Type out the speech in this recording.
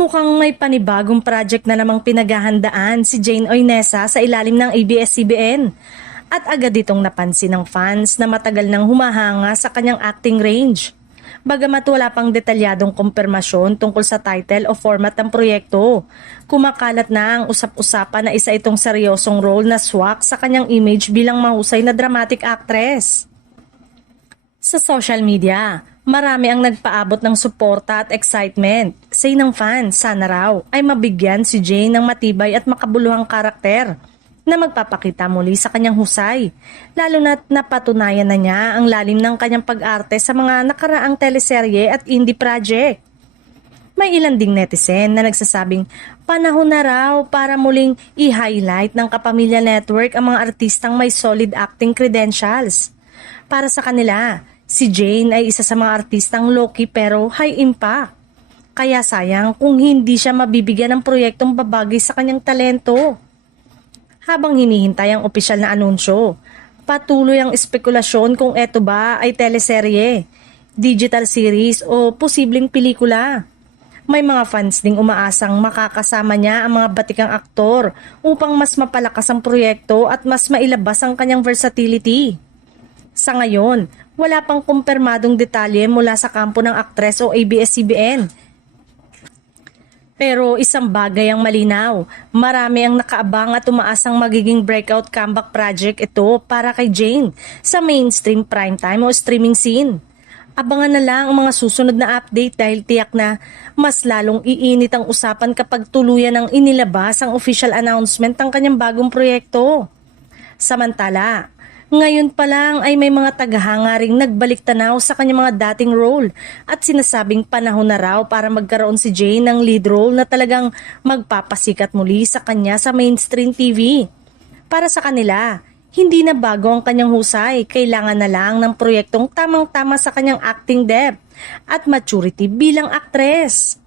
Mukhang may panibagong project na namang pinaghahandaan si Jane Oinesa sa ilalim ng ABS-CBN. At agad itong napansin ng fans na matagal nang humahanga sa kanyang acting range. Bagamat wala pang detalyadong kumpirmasyon tungkol sa title o format ng proyekto, kumakalat na ang usap-usapan na isa itong seryosong role na swak sa kanyang image bilang mahusay na dramatic actress. Sa social media, marami ang nagpaabot ng suporta at excitement. Say ng fans, sana raw ay mabigyan si Jane ng matibay at makabuluhang karakter na magpapakita muli sa kanyang husay, lalo na't napatunayan na niya ang lalim ng kanyang pag-arte sa mga nakaraang teleserye at indie project. May ilan ding netizen na nagsasabing panahon na raw para muling i-highlight ng Kapamilya Network ang mga artistang may solid acting credentials. Para sa kanila, si Jane ay isa sa mga artistang low-key pero high impact. Kaya sayang kung hindi siya mabibigyan ng proyektong babagay sa kanyang talento. Habang hinihintay ang opisyal na anunsyo, patuloy ang espekulasyon kung eto ba ay teleserye, digital series o posibleng pelikula. May mga fans ding umaasang makakasama niya ang mga batikang aktor upang mas mapalakas ang proyekto at mas mailabas ang kanyang versatility. Sa ngayon, wala pang kumpirmadong detalye mula sa kampo ng aktres o ABS-CBN. Pero isang bagay ang malinaw, marami ang nakaabang at umaasang magiging breakout comeback project ito para kay Jane sa mainstream primetime o streaming scene. Abangan na lang ang mga susunod na update dahil tiyak na mas lalong iinit ang usapan kapag tuluyan ang inilabas ang official announcement ng kanyang bagong proyekto. Samantala, ngayon pa lang ay may mga tagahanga ring nagbalik tanaw sa kanyang mga dating role at sinasabing panahon na raw para magkaroon si Jane ng lead role na talagang magpapasikat muli sa kanya sa mainstream TV. Para sa kanila, hindi na bago ang kanyang husay, kailangan na lang ng proyektong tamang-tama sa kanyang acting depth at maturity bilang aktres.